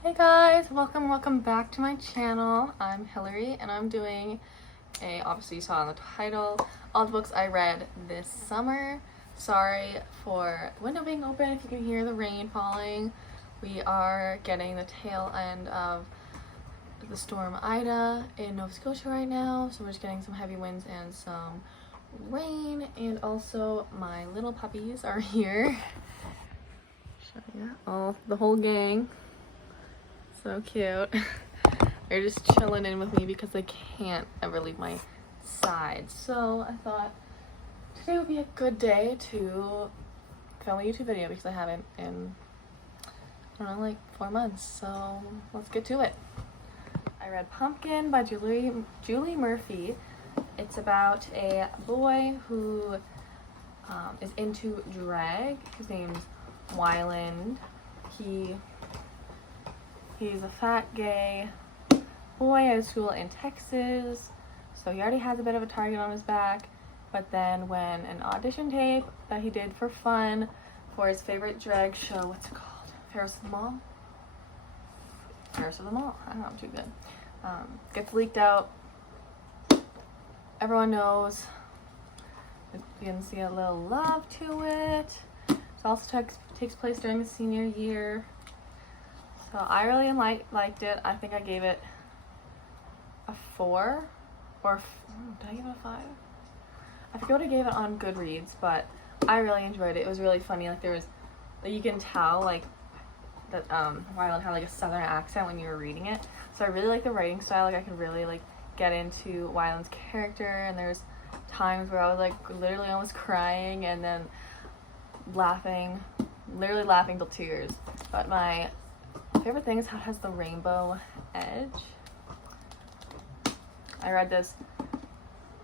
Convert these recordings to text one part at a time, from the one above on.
Hey guys, welcome back to my channel. I'm Hillary and I'm doing obviously you saw in the title, all the books I read this summer. Sorry for the window being open if you can hear the rain falling. We are getting the tail end of the storm Ida in Nova Scotia right now, so we're just getting some heavy winds and some rain, and also my little puppies are here. Show you the whole gang. So cute. They're just chilling in with me because they can't ever leave my side. So I thought today would be a good day to film a YouTube video because I haven't in, I don't know, like 4 months. So let's get to it. I read Pumpkin by Julie Murphy. It's about a boy who is into drag. His name's Wyland. He's a fat gay boy at a school in Texas, so he already has a bit of a target on his back. But then when an audition tape that he did for fun for his favorite drag show, what's it called? Ferris of the Mall? Ferris of the Mall? I don't know, I'm too good. Gets leaked out. Everyone knows. You can see a little love to it. It also takes place during the senior year. So I really liked it. I think I gave it a 4 or did I give it a 5? I forget what I gave it on Goodreads, but I really enjoyed it. It was really funny. Like you can tell like that Wyland had like a southern accent when you were reading it. So I really like the writing style. Like I could really like get into Wyland's character, and there's times where I was like literally almost crying and then literally laughing till tears. But my favorite thing is how it has the rainbow edge. I read this,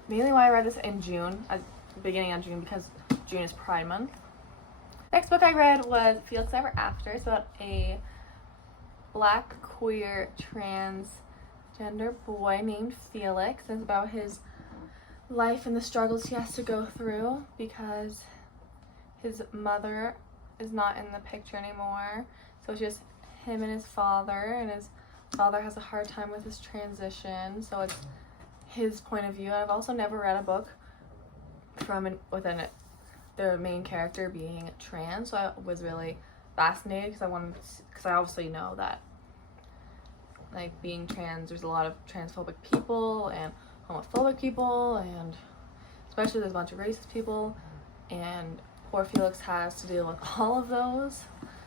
mainly why I read this in June, at the beginning of June, because June is Pride Month. Next book I read was Felix Ever After. It's about a black, queer, transgender boy named Felix. It's about his life and the struggles he has to go through because his mother is not in the picture anymore. So it's just him and his father has a hard time with his transition, so it's his point of view. And I've also never read a book within their main character being trans, so I was really fascinated because I obviously know that like being trans, there's a lot of transphobic people and homophobic people, and especially there's a bunch of racist people, and poor Felix has to deal with all of those.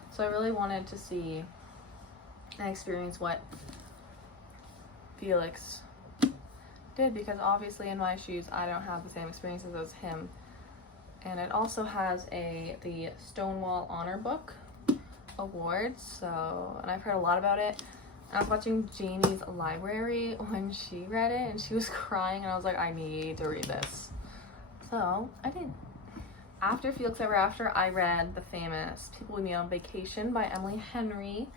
So I really wanted to see and experience what Felix did, because obviously in my shoes I don't have the same experiences as him. And it also has the Stonewall Honor Book Awards, so, and I've heard a lot about it. I was watching Jamie's library when she read it and she was crying, and I was like, I need to read this. So I did. After Felix Ever After, I read the famous People We Meet on Vacation by Emily Henry.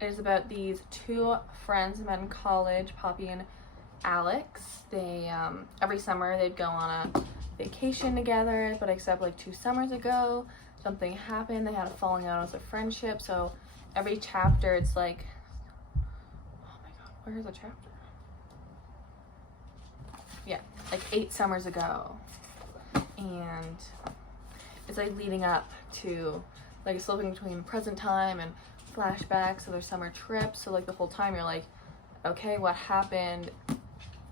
It is about these two friends met in college, Poppy and Alex. They every summer they'd go on a vacation together, but except like 2 summers ago something happened. They had a falling out of their friendship, so every chapter it's like, oh my god, where is the chapter? Yeah, like 8 summers ago, and it's like leading up to like it's slipping between present time and flashbacks of their summer trip. So like the whole time you're like, okay, what happened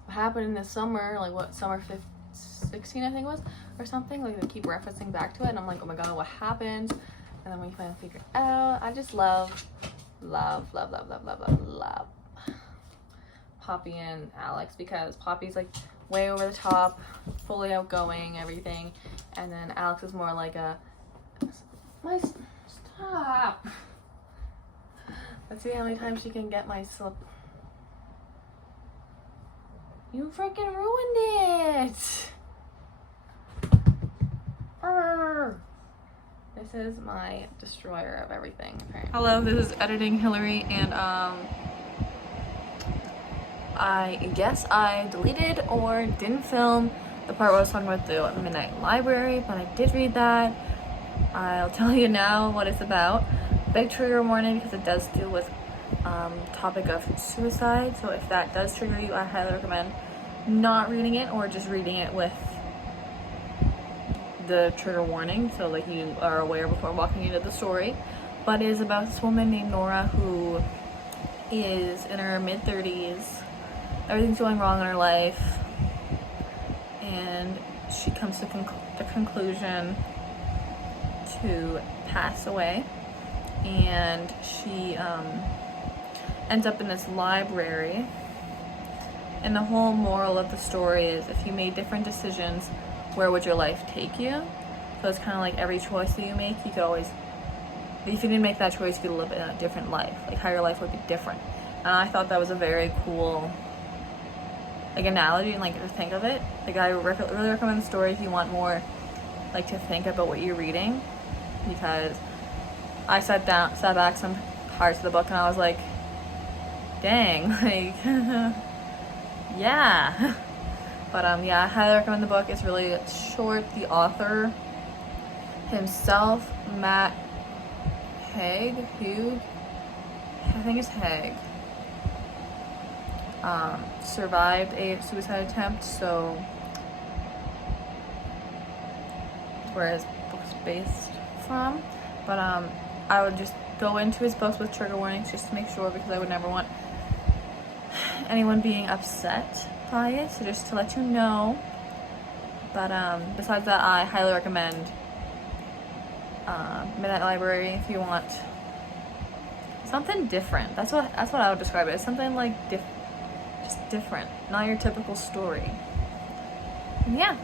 in this summer, like what summer 16 I think it was, or something. Like they keep referencing back to it, and I'm like, oh my god, what happened? And then when you finally figure it out, I just love Poppy and Alex, because Poppy's like way over the top, fully outgoing, everything, and then Alex is more like stop. Let's see how many times she can get my slip. You freaking ruined it! Arr. This is my destroyer of everything, apparently. Hello, this is Editing Hillary, and I guess I deleted or didn't film the part where I was talking about the Midnight Library, but I did read that. I'll tell you now what it's about. Big trigger warning because it does deal with topic of suicide. So if that does trigger you, I highly recommend not reading it, or just reading it with the trigger warning, so like you are aware before walking into the story. But it is about this woman named Nora who is in her mid-30s. Everything's going wrong in her life, and she comes to the conclusion to pass away. And she ends up in this library, and the whole moral of the story is, if you made different decisions, where would your life take you? So it's kind of like every choice that you make, you could always, if you didn't make that choice, you could live in a different life, like how your life would be different. And I thought that was a very cool like analogy, and like to think of it. Like I really recommend the story if you want more like to think about what you're reading, because I sat back some parts of the book and I was like, dang, like yeah. But yeah, I highly recommend the book. It's really short. The author himself, Haig, I think it's Haig, survived a suicide attempt, so where his book's based from. But I would just go into his books with trigger warnings just to make sure, because I would never want anyone being upset by it, so just to let you know. But besides that, I highly recommend Midnight Library if you want something different. That's what I would describe it as, something like just different, not your typical story. And yeah,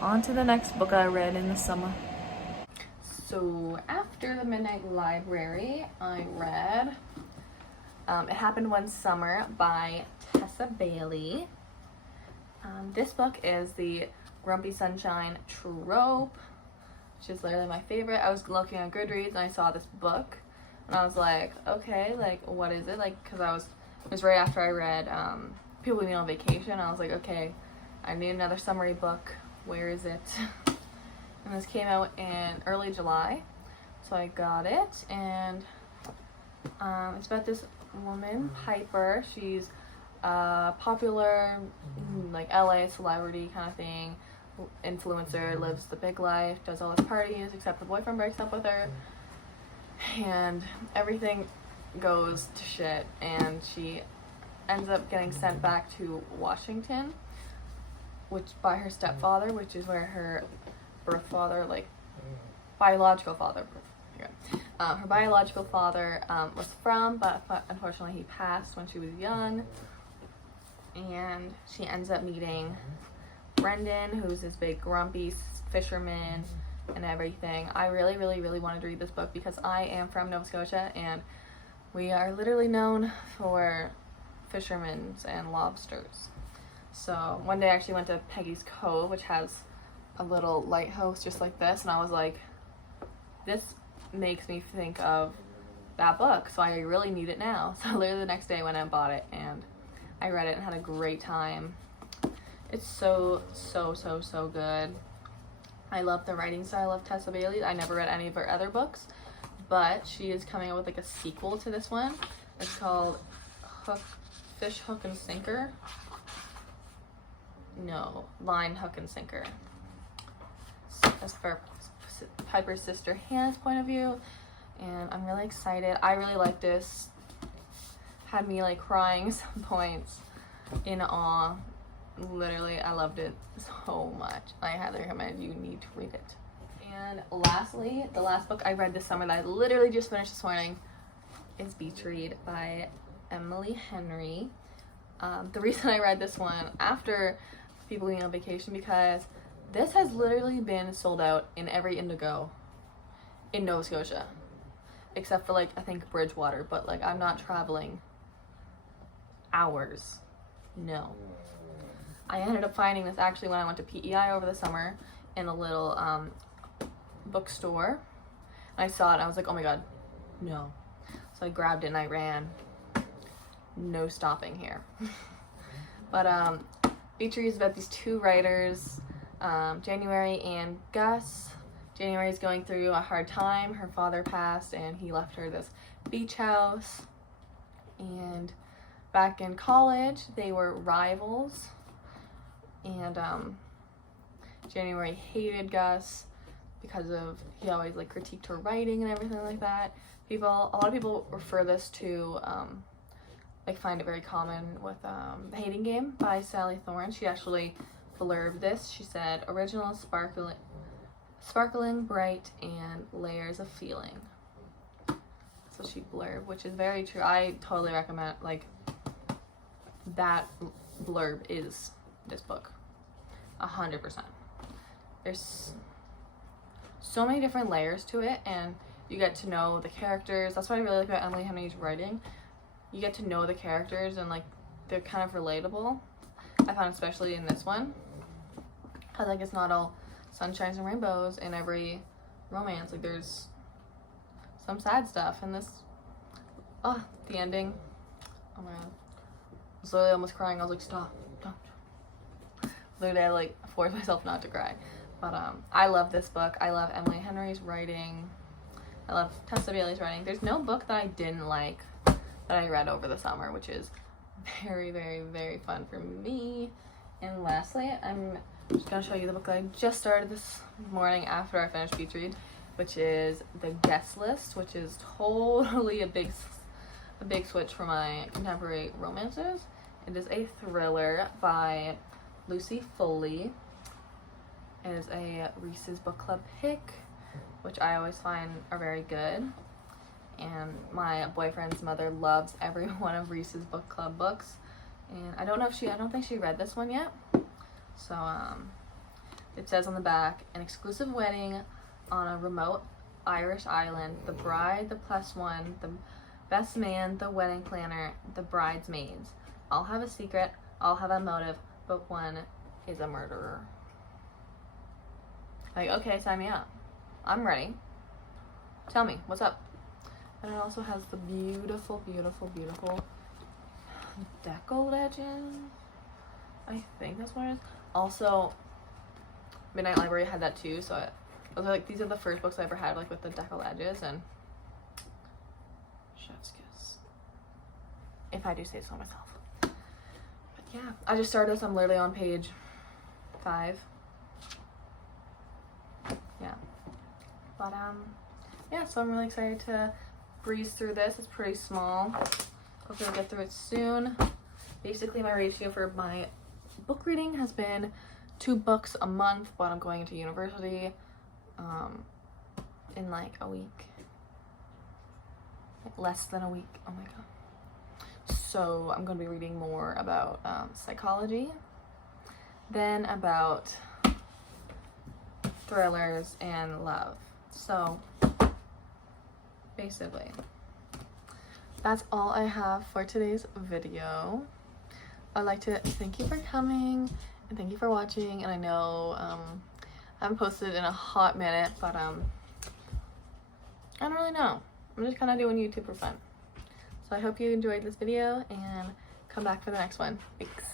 on to the next book I read in the summer. So after the Midnight Library, I read It Happened One Summer by Tessa Bailey. This book is the Grumpy Sunshine trope, which is literally my favorite. I was looking on Goodreads and I saw this book and I was like, okay, like what is it? Like, because it was right after I read People We Meet on Vacation. I was like, okay, I need another summary book. Where is it? And this came out in early July, so I got it. And it's about this woman, Piper. She's popular, like LA celebrity kind of thing, influencer, lives the big life, does all these parties, except the boyfriend breaks up with her, and everything goes to shit, and she ends up getting sent back to Washington, which by her stepfather, which is where her birth father, like biological father, her biological father was from, but unfortunately he passed when she was young. And she ends up meeting Brendan, who's this big grumpy fisherman and everything. I really, really, really wanted to read this book because I am from Nova Scotia, and we are literally known for fishermen and lobsters. So one day I actually went to Peggy's Cove, which has a little lighthouse just like this, and I was like, this makes me think of that book, so I really need it now. So literally the next day I went and bought it, and I read it and had a great time. It's so good. I love the writing style of Tessa Bailey. I never read any of her other books, but she is coming out with like a sequel to this one. It's called Fish, Hook, and Sinker. No, Line, Hook, and Sinker. So that's for Piper's sister Hannah's point of view, and I'm really excited. I really like this. Had me like crying some points, in awe. Literally, I loved it so much. I highly recommend you need to read it. And lastly, the last book I read this summer that I literally just finished this morning is Beach Read by Emily Henry. The reason I read this one after People Being on Vacation, because this has literally been sold out in every Indigo in Nova Scotia, except for like I think Bridgewater, but like I'm not traveling hours. No. I ended up finding this actually when I went to PEI over the summer in a little bookstore. I saw it and I was like, oh my god, no. So I grabbed it and I ran. No stopping here. But Beach Read is about these two writers, January and Gus. January is going through a hard time. Her father passed and he left her this beach house, and back in college they were rivals, and January hated Gus because of he always like critiqued her writing and everything like that. A lot of people refer this to like find it very common with The Hating Game by Sally Thorne. She actually blurbed this. She said, original, sparkling, bright, and layers of feeling. So she blurbed, which is very true. I totally recommend, like, that blurb is this book. 100%. There's so many different layers to it, and you get to know the characters. That's what I really like about Emily Henry's writing. You get to know the characters, and like they're kind of relatable. I found especially in this one, because like it's not all sunshines and rainbows in every romance. Like there's some sad stuff, and this, the ending, oh my god, I was literally almost crying. I was like, stop. Literally, I like forced myself not to cry. But I love this book. I love Emily Henry's writing. I love Tessa Bailey's writing. There's no book that I didn't like that I read over the summer, which is very, very, very fun for me. And lastly, I'm just gonna show you the book that I just started this morning after I finished Beach Read, which is The Guest List, which is totally a big switch for my contemporary romances. It is a thriller by Lucy Foley. It is a Reese's Book Club pick, which I always find are very good. And my boyfriend's mother loves every one of Reese's Book Club books. And I don't think she read this one yet. So, it says on the back, an exclusive wedding on a remote Irish island, the bride, the plus one, the best man, the wedding planner, the bridesmaids. All have a secret, all have a motive, but one is a murderer. Like, okay, sign me up. I'm ready. Tell me, what's up? And it also has the beautiful, beautiful, beautiful deco legend. I think that's what it is. Also, Midnight Library had that too, so these are the first books I ever had like with the deco edges, and chef's kiss, if I do say so myself. But yeah, I just started this. I'm literally on page 5. Yeah, but yeah, so I'm really excited to breeze through this. It's pretty small. Hopefully I'll get through it soon. Basically, my ratio for my book reading has been 2 books a month, but I'm going into university in like a week. Like less than a week. Oh my god. So I'm going to be reading more about psychology, then about thrillers and love. So basically, that's all I have for today's video. I'd like to thank you for coming and thank you for watching. And I know I haven't posted in a hot minute, but I don't really know. I'm just kind of doing YouTube for fun. So I hope you enjoyed this video and come back for the next one. Thanks.